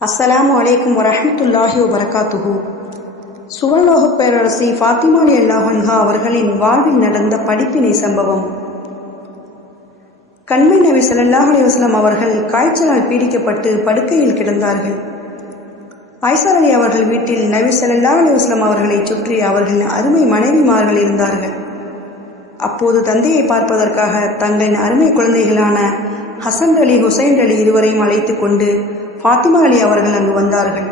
அஸ்ஸலாமு அலைக்கும் வரமத்துல்லாஹி வபரகாத்துஹு. சுவர்லோக பேரரசி ஃபாத்திமா அல்லாஹன்ஹா அவர்களின் வாழ்வில் நடந்த படிப்பினை சம்பவம். கண்மை நபி ஸல்லல்லாஹு அலைஹி அவர்கள் காய்ச்சலால் பீடிக்கப்பட்டு படுக்கையில் கிடந்தார்கள். ஐசார் அலி அவர்கள் வீட்டில் நபி ஸல்லல்லாஹு அலைஹி அவர்களை சுற்றி அவர்களின் அருமை மனைவிமார்கள் இருந்தார்கள். அப்போது தந்தையை பார்ப்பதற்காக தங்களின் அருமை குழந்தைகளான ஹசன் அலி ஹுசைன் அலி இருவரையும் அழைத்து கொண்டு ஃபாத்திமா அலி அவர்கள் அங்கு வந்தார்கள்.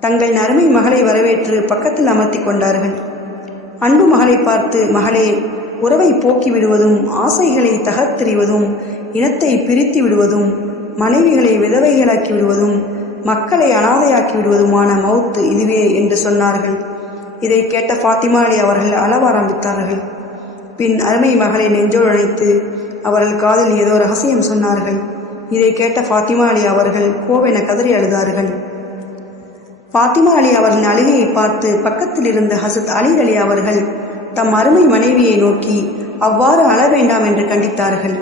தங்கள் அருமை மகளை வரவேற்று பக்கத்தில் அமர்த்தி கொண்டார்கள். அன்பு மகளை பார்த்து மகளே உறவை போக்கி விடுவதும் ஆசைகளை தகர்த்தெறிவதும் இனத்தை பிரித்து விடுவதும் மனைவிகளை விதவைகளாக்கி விடுவதும் மக்களை அனாதையாக்கி விடுவதுமான மவுத்து இதுவே என்று சொன்னார்கள். இதை கேட்ட ஃபாத்திமா அலி அவர்கள் அளவ ஆரம்பித்தார்கள். பின் அருமை மகளை நெஞ்சோடு அழைத்து அவர்கள் காதில் ஏதோ ரகசியம் சொன்னார்கள். இதை கேட்ட ஃபாத்திமா அலி அவர்கள் கோவென கதறி அழுதார்கள். ஃபாத்திமா அலி அவர்களின் அழுகையை பார்த்து பக்கத்தில் இருந்த ஹசத் அலி அலி அவர்கள் தம் அருமை மனைவியை நோக்கி அவ்வாறு அழ வேண்டாம் என்று கண்டித்தார்கள்.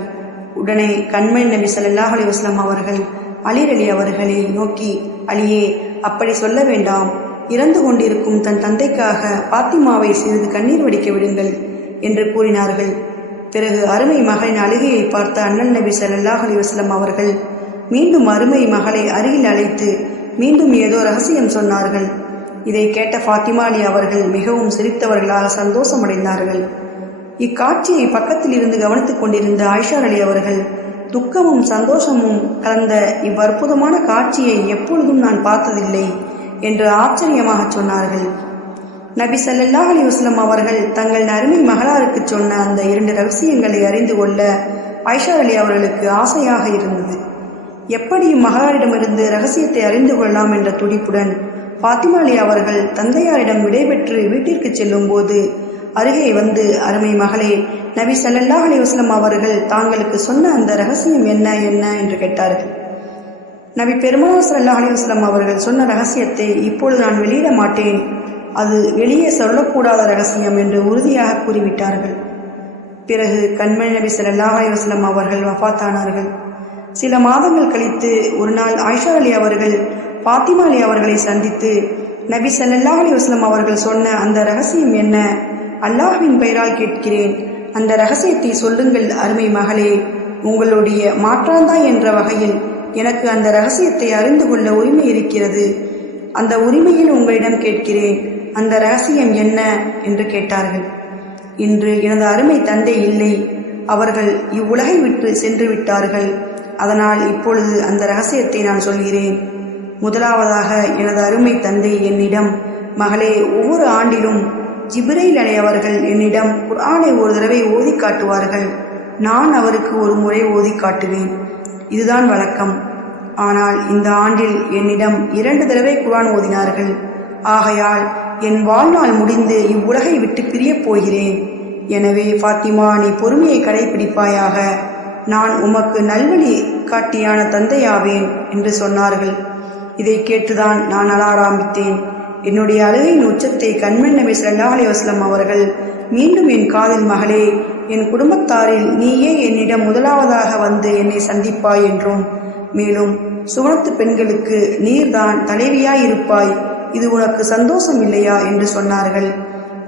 உடனே கண்மணி நபி சல்லாஹ் அலி வஸ்லாம் அவர்கள் அலி அலி அவர்களை நோக்கி அலியே அப்படி சொல்ல வேண்டாம். இறந்து கொண்டிருக்கும் தன் தந்தைக்காக பாத்திமாவை சிறிது கண்ணீர் வடிக்க விடுங்கள் என்று கூறினார்கள். பிறகு அருமை மகளின் அழுகையை பார்த்த அண்ணன் நபி சல்லாஹ் அலிவாஸ்லம் அவர்கள் மீண்டும் அருமை மகளை அருகில் அழைத்து மீண்டும் ஏதோ ரகசியம் சொன்னார்கள். இதை கேட்ட ஃபாத்திமா அலி அவர்கள் மிகவும் சிரித்தவர்களாக சந்தோஷமடைந்தார்கள். இக்காட்சியை பக்கத்தில் இருந்து கவனித்துக் கொண்டிருந்த ஆயிஷா அலி அவர்கள் துக்கமும் சந்தோஷமும் கலந்த இவ்வற்புதமான காட்சியை எப்பொழுதும் நான் பார்த்ததில்லை என்று ஆச்சரியமாக சொன்னார்கள். நபி சல்லா அலி வஸ்லம் அவர்கள் தங்கள் அருமை மகளாருக்கு சொன்ன அந்த இரண்டு ரகசியங்களை அறிந்து கொள்ள ஐஷா அலி அவர்களுக்கு ஆசையாக இருந்தது. எப்படியும் மகளாரிடமிருந்து ரகசியத்தை அறிந்து கொள்ளலாம் என்ற துடிப்புடன் பாத்திமா அலி அவர்கள் தந்தையாரிடம் விடைபெற்று வீட்டிற்கு செல்லும் போது அருகே வந்து அருமை மகளே நபி ஸல்லல்லாஹு அலி வஸ்லம் அவர்கள் தாங்களுக்கு சொன்ன அந்த ரகசியம் என்ன என்ன என்று கேட்டார்கள். நபி பெருமாள் ஸல்லல்லாஹு அலி வஸ்லம் அவர்கள் சொன்ன ரகசியத்தை இப்பொழுது நான் வெளியிட மாட்டேன். அது வெளியே சொல்லக்கூடாத ரகசியம் என்று உறுதியாக கூறிவிட்டார்கள். பிறகு கண்மணி நபி ஸல்லல்லாஹு அலைஹி அவர்கள் வஃபாத்தானார்கள் சில மாதங்கள் கழித்து ஒரு நாள் ஆயிஷா அலி அவர்கள் பாத்திமா அலி அவர்களை சந்தித்து நபி ஸல்லல்லாஹு அலைஹி வஸல்லம் அவர்கள் சொன்ன அந்த ரகசியம் என்ன? அல்லாஹ்வின் பெயரால் கேட்கிறேன். அந்த ரகசியத்தை சொல்லுங்கள் அருமை மகளே. உங்களுடைய மாற்றாந்தா என்ற வகையில் எனக்கு அந்த ரகசியத்தை அறிந்து கொள்ள உரிமை இருக்கிறது. அந்த உரிமையில் உங்களிடம் கேட்கிறேன். அந்த ரகசியம் என்ன என்று கேட்டார்கள். இன்று எனது அருமை தந்தை இல்லை. அவர்கள் இவ்வுலகை விட்டு சென்று விட்டார்கள். அதனால் இப்பொழுது அந்த ரகசியத்தை நான் சொல்கிறேன். முதலாவதாக எனது அருமை தந்தை என்னிடம் மகளே ஒவ்வொரு ஆண்டிலும் ஜிப்ரைல் அலையவர்கள் என்னிடம் குரானை ஒரு தடவை ஓதி காட்டுவார்கள். நான் அவருக்கு ஒரு முறை ஓதி காட்டுவேன். இதுதான் வழக்கம். ஆனால் இந்த ஆண்டில் என்னிடம் இரண்டு தடவை குரான் ஓதினார்கள். ஆகையால் என் வாழ்நாள் முடிந்து இவ்வுலகை விட்டு பிரியப் போகிறேன். எனவே ஃபாத்திமா நீ பொறுமையை கடைபிடிப்பாயாக நான் உமக்கு நல்வழி காட்டியான தந்தையாவேன் என்று சொன்னார்கள். இதை கேட்டுதான் நான் அழ ஆரம்பித்தேன். என்னுடைய அழுகையின் உச்சத்தை கண்மன் நபி சல்லா அலிவாஸ்லம் அவர்கள் மீண்டும் என் காதல் மகளே என் குடும்பத்தாரில் நீயே என்னிடம் முதலாவதாக வந்து என்னை சந்திப்பாய் என்றும். மேலும் சுவனத்து பெண்களுக்கு நீர்தான் தலைவியாய் இருப்பாய். இது உனக்கு சந்தோஷம் இல்லையா? என்று சொன்னார்கள்.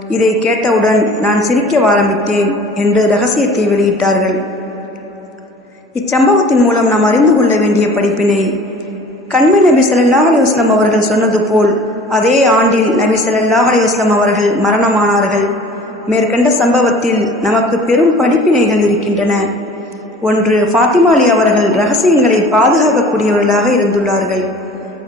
இதை கேட்டவுடன் நான் சிரிக்க ஆரம்பித்தேன் என்று ரகசியத்தை வெளியிட்டார்கள். இச்சம்பவத்தின் மூலம் நாம் அறிந்து கொள்ள வேண்டிய படிப்பினை கண்மை நபி சல்லாஹ் அலைஹி அவர்கள் சொன்னது போல் அதே ஆண்டில் நபி சல்லாஹ் அலைஹி அவர்கள் மரணமானார்கள். மேற்கண்ட சம்பவத்தில் நமக்கு பெரும் படிப்பினைகள் இருக்கின்றன. ஒன்று ஃபாத்திமாலி அவர்கள் ரகசியங்களை பாதுகாக்கக்கூடியவர்களாக இருந்துள்ளார்கள்.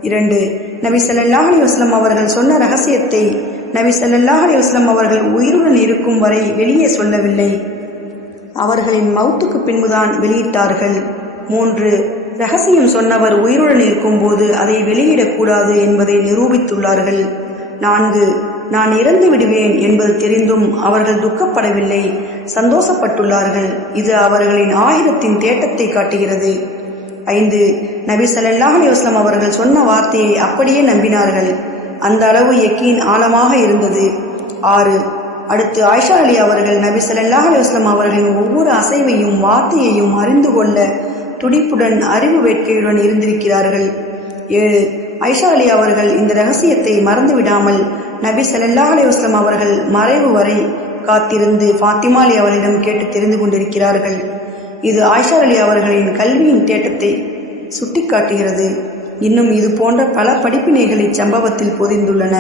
இரண்டு நபி சல்லாஹ் அலி வஸ்லம் அவர்கள் சொன்ன ரகசியத்தை நபி சல்லாஹ் அலி வஸ்லம் அவர்கள் உயிருடன் இருக்கும் வரை வெளியே சொல்லவில்லை. அவர்களின் மவுத்துக்கு பின்புதான் வெளியிட்டார்கள். மூன்று ரகசியம் சொன்னவர் உயிருடன் இருக்கும்போது அதை வெளியிடக்கூடாது என்பதை நிரூபித்துள்ளார்கள். நான்கு நான் இறந்து விடுவேன் என்பது தெரிந்தும் அவர்கள் துக்கப்படவில்லை சந்தோஷப்பட்டுள்ளார்கள். இது அவர்களின் ஆயுதத்தின் தேட்டத்தை காட்டுகிறது. ஐந்து. நபி ஸல்லல்லாஹு அலிவாஸ்லாம் அவர்கள் சொன்ன வார்த்தையை அப்படியே நம்பினார்கள். அந்த அளவு எக்கீன் ஆழமாக இருந்தது. ஆறு. அடுத்து ஆயிஷா அலி அவர்கள் நபி ஸல்லல்லாஹு அலிவாஸ்லாம் அவர்களின் ஒவ்வொரு அசைவையும் வார்த்தையையும் அறிந்து கொள்ள துடிப்புடன் அறிவு வேட்கையுடன் இருந்திருக்கிறார்கள். ஏழு. ஐஷா அலி அவர்கள் இந்த ரகசியத்தை மறந்துவிடாமல் நபி ஸல்லல்லாஹு அலிவாஸ்லாம் அவர்கள் மறைவு வரை காத்திருந்து ஃபாத்திமா அலி அவரிடம் கேட்டு தெரிந்து கொண்டிருக்கிறார்கள். இது ஆயிஷா அலி அவர்களின் கல்வியின் தேட்டத்தை சுட்டிக்காட்டுகிறது. இன்னும் இது போன்ற பல படிப்பினைகள் இச்சம்பவத்தில் பொதிந்துள்ளன.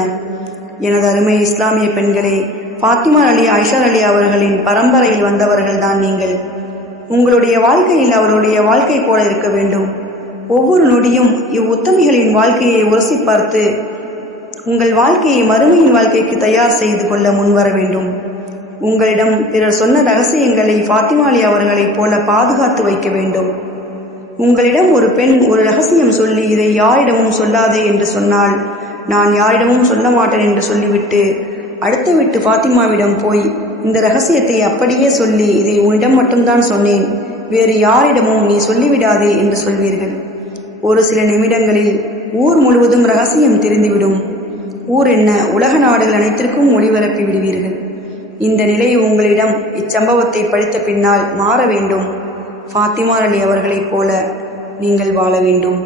எனது அருமை இஸ்லாமிய பெண்களே ஃபாத்திமா அலி ஆயிஷா அலி அவர்களின் பரம்பரையில் வந்தவர்கள்தான் நீங்கள். உங்களுடைய வாழ்க்கையில் அவருடைய வாழ்க்கை போல இருக்க வேண்டும். ஒவ்வொரு நொடியும் இவ்வுத்தமிகளின் வாழ்க்கையை உரசி பார்த்து உங்கள் வாழ்க்கையை மறுமையின் வாழ்க்கைக்கு தயார் செய்து கொள்ள முன்வர வேண்டும். உங்களிடம் பிறர் சொன்ன ரகசியங்களை ஃபாத்திமாலி அவர்களைப் போல பாதுகாத்து வைக்க வேண்டும். உங்களிடம் ஒரு பெண் ஒரு ரகசியம் சொல்லி இதை யாரிடமும் சொல்லாதே என்று சொன்னால் நான் யாரிடமும் சொல்ல மாட்டேன் என்று சொல்லிவிட்டு அடுத்த விட்டு ஃபாத்திமாவிடம் போய் இந்த ரகசியத்தை அப்படியே சொல்லி இதை உன்னிடம் மட்டும்தான் சொன்னேன் வேறு யாரிடமும் நீ சொல்லிவிடாதே என்று சொல்வீர்கள். ஒரு சில நிமிடங்களில் ஊர் முழுவதும் ரகசியம் தெரிந்துவிடும். ஊர் என்ன உலக நாடுகள் அனைத்திற்கும் ஒளிபரப்பி விடுவீர்கள். இந்த நிலை உங்களிடம் இச்சம்பவத்தை படித்த பின்னால் மாற வேண்டும். ஃபாத்திமா அலி அவர்களைப் போல நீங்கள் வாழ வேண்டும்.